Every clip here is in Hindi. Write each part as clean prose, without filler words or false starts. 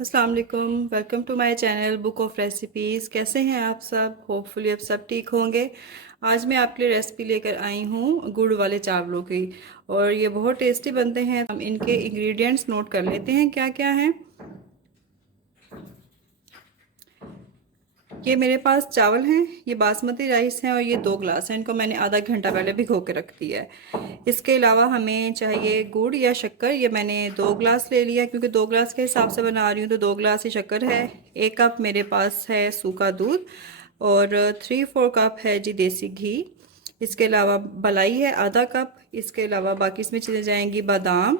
अस्सलाम वालेकुम। Welcome to my channel book of recipes. कैसे हैं आप सब? होपफुली आप सब ठीक होंगे। आज मैं आपके लिए रेसिपी लेकर आई हूँ गुड़ वाले चावलों की, और ये बहुत टेस्टी बनते हैं। हम इनके इंग्रेडिएंट्स नोट कर लेते हैं क्या क्या हैं। ये मेरे पास चावल हैं, ये बासमती राइस हैं, और ये 2 ग्लास हैं। इनको मैंने आधा घंटा पहले भिगो के रख दिया है। इसके अलावा हमें चाहिए गुड़ या शक्कर। ये मैंने 2 ग्लास ले लिया क्योंकि 2 ग्लास के हिसाब से बना रही हूँ, तो 2 ग्लास ही शक्कर है। 1 कप मेरे पास है सूखा दूध, और 3-4 कप है जी देसी घी। इसके अलावा मलाई है ½ कप। इसके अलावा बाकी इसमें चले जाएंगी बादाम,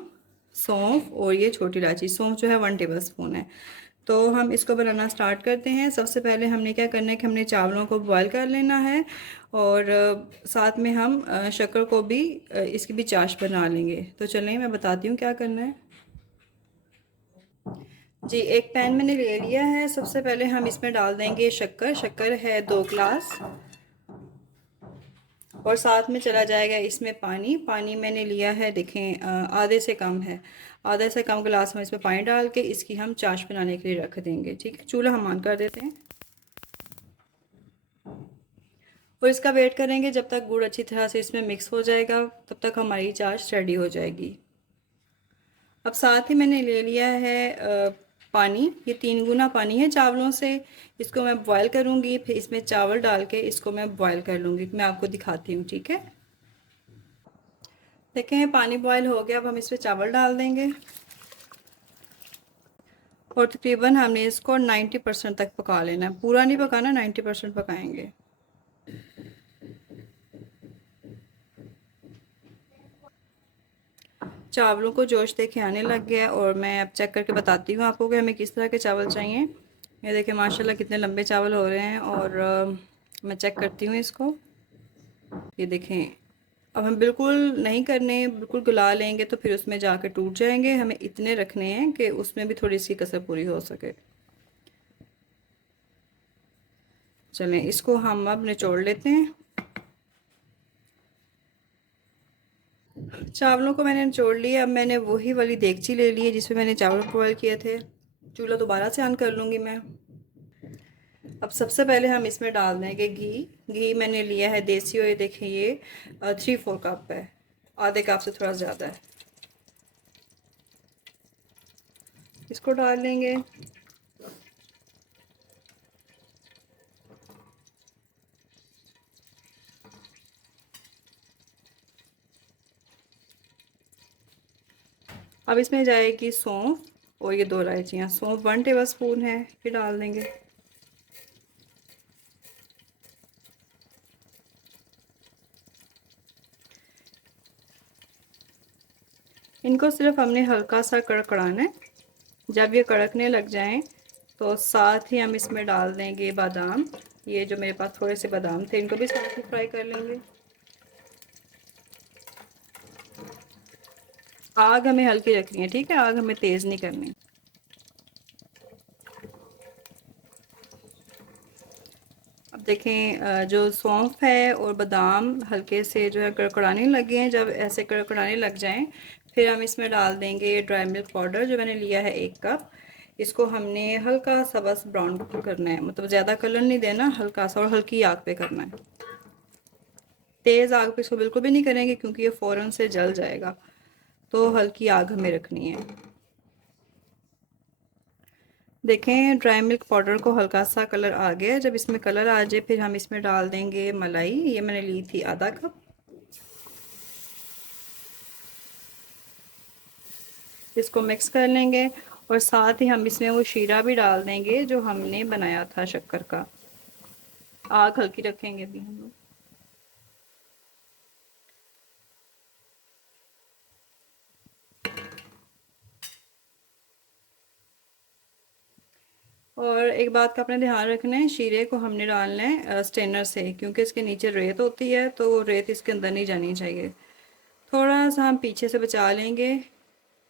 सौंफ, और ये छोटी इलायची। सौंफ जो है 1 टेबल स्पून है। तो हम इसको बनाना स्टार्ट करते हैं। सबसे पहले हमने क्या करना है कि हमने चावलों को बॉईल कर लेना है, और साथ में हम शक्कर को भी इसकी भी चाश बना लेंगे। तो चलें मैं बताती हूँ क्या करना है। जी, एक पैन मैंने ले लिया है। सबसे पहले हम इसमें डाल देंगे शक्कर। शक्कर है 2 ग्लास, और साथ में चला जाएगा इसमें पानी। पानी मैंने लिया है, देखें, आधे से कम है। आधे से कम गिलास में इसमें पानी डाल के इसकी हम चाश बनाने के लिए रख देंगे। ठीक है, चूल्हा हम ऑन कर देते हैं, और इसका वेट करेंगे जब तक गुड़ अच्छी तरह से इसमें मिक्स हो जाएगा। तब तक हमारी चाश रेडी हो जाएगी। अब साथ ही मैंने ले लिया है पानी। ये 3 गुना पानी है चावलों से। इसको मैं बॉयल करूँगी, फिर इसमें चावल डाल के इसको मैं बॉयल कर लूँगी। मैं आपको दिखाती हूँ, ठीक है। देखें, पानी बॉयल हो गया। अब हम इसमें चावल डाल देंगे, और तकरीबन हमने इसको 90% तक पका लेना है। पूरा नहीं पकाना, 90% पकाएंगे। चावलों को जोश देखे आने लग गया है, और मैं अब चेक करके बताती हूँ आपको कि हमें किस तरह के चावल चाहिए। ये देखें, माशाल्लाह कितने लंबे चावल हो रहे हैं। और मैं चेक करती हूँ इसको। ये देखें, अब हम बिल्कुल नहीं करने, बिल्कुल गला लेंगे तो फिर उसमें जाके टूट जाएंगे। हमें इतने रखने हैं कि उसमें भी थोड़ी सी कसर पूरी हो सके। चलें, इसको हम अब निचोड़ लेते हैं। चावलों को मैंने निचोड़ लिया। अब मैंने वही वाली देगची ले ली है जिसमें मैंने चावल बॉयल किए थे। चूल्हा दोबारा से ऑन कर लूँगी मैं। अब सबसे पहले हम इसमें डाल देंगे घी। घी मैंने लिया है देसी, और ये देखिए ये 3-4 कप है। आधे कप से थोड़ा ज़्यादा है। इसको डाल लेंगे। अब इसमें जाएगी सौंफ, और ये 2 इलायचियाँ। सौंफ 1 टेबल स्पून है, ये डाल देंगे। इनको सिर्फ हमने हल्का सा कड़कड़ाना है। जब ये कड़कने लग जाएं तो साथ ही हम इसमें डाल देंगे बादाम। ये जो मेरे पास थोड़े से बादाम थे, इनको भी साथ ही फ्राई कर लेंगे। आग हमें हल्की रखनी है, ठीक है, आग हमें तेज़ नहीं करनी। अब देखें, जो सौंफ है और बादाम हल्के से जो है कड़कड़ाने लगे हैं। जब ऐसे कड़कड़ाने लग जाएं, फिर हम इसमें डाल देंगे ड्राई मिल्क पाउडर जो मैंने लिया है 1 कप। इसको हमने हल्का सा बस ब्राउन करना है, मतलब ज़्यादा कलर नहीं देना, हल्का सा, और हल्की आग पे करना है। तेज़ आग पे इसको बिल्कुल भी नहीं करेंगे क्योंकि ये फ़ौरन से जल जाएगा। तो हल्की आग हमें रखनी है। देखें, ड्राई मिल्क पाउडर को हल्का सा कलर आ गया। जब इसमें कलर आ जाए फिर हम इसमें डाल देंगे मलाई। ये मैंने ली थी ½ कप। इसको मिक्स कर लेंगे, और साथ ही हम इसमें वो शीरा भी डाल देंगे जो हमने बनाया था शक्कर का। आग हल्की रखेंगे भी हम लोग। और एक बात का अपने ध्यान रखना है, शीरे को हमने डालना है स्ट्रेनर से, क्योंकि इसके नीचे रेत होती है, तो रेत इसके अंदर नहीं जानी चाहिए। थोड़ा सा हम पीछे से बचा लेंगे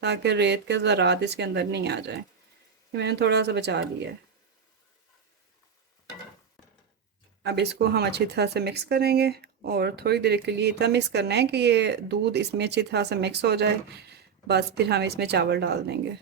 ताकि रेत के ज़रात इसके अंदर नहीं आ जाए। मैंने थोड़ा सा बचा लिया है। अब इसको हम अच्छी तरह से मिक्स करेंगे, और थोड़ी देर के लिए इतना मिक्स करना है कि ये दूध इसमें अच्छी तरह से मिक्स हो जाए। बस फिर हम इसमें चावल डाल देंगे।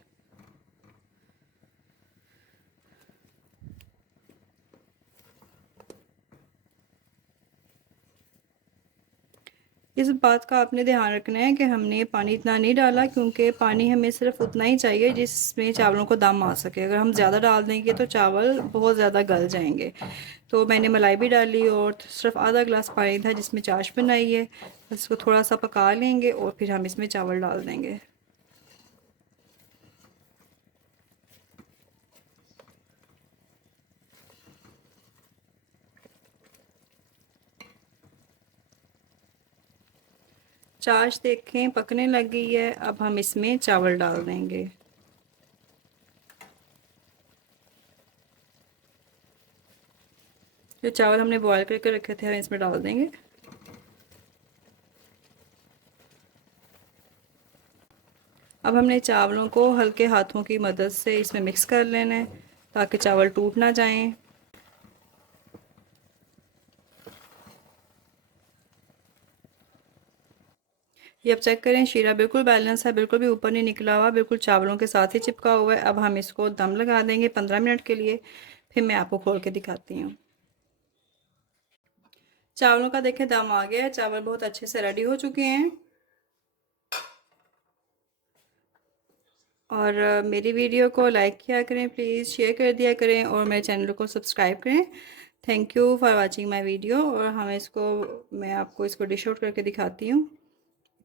इस बात का आपने ध्यान रखना है कि हमने पानी इतना नहीं डाला, क्योंकि पानी हमें सिर्फ उतना ही चाहिए जिसमें चावलों को दम आ सके। अगर हम ज़्यादा डाल देंगे तो चावल बहुत ज़्यादा गल जाएंगे। तो मैंने मलाई भी डाली और सिर्फ आधा गिलास पानी था जिसमें चाश बनाई है। इसको थोड़ा सा पका लेंगे और फिर हम इसमें चावल डाल देंगे। चाश देखें पकने लग गई है, अब हम इसमें चावल डाल देंगे। जो चावल हमने बॉईल करके रखे थे हम इसमें डाल देंगे। अब हमने चावलों को हल्के हाथों की मदद से इसमें मिक्स कर लेना है ताकि चावल टूट ना जाएं। ये अब चेक करें, शीरा बिल्कुल बैलेंस है, बिल्कुल भी ऊपर नहीं निकला हुआ, बिल्कुल चावलों के साथ ही चिपका हुआ है। अब हम इसको दम लगा देंगे 15 मिनट के लिए, फिर मैं आपको खोल के दिखाती हूँ। चावलों का देखें दम आ गया है, चावल बहुत अच्छे से रेडी हो चुके हैं। और मेरी वीडियो को लाइक किया करें प्लीज़, शेयर कर दिया करें और मेरे चैनल को सब्सक्राइब करें। Thank you for watching my video. और मैं आपको इसको डिश आउट करके दिखाती हूँ।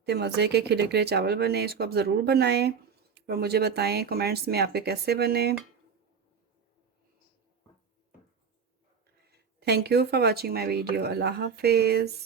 इतने मज़े के खिले खिले चावल बने, इसको आप ज़रूर बनाएं और मुझे बताएं कमेंट्स में आपके कैसे बने। Thank you for watching my video. अल्लाह हाफिज़।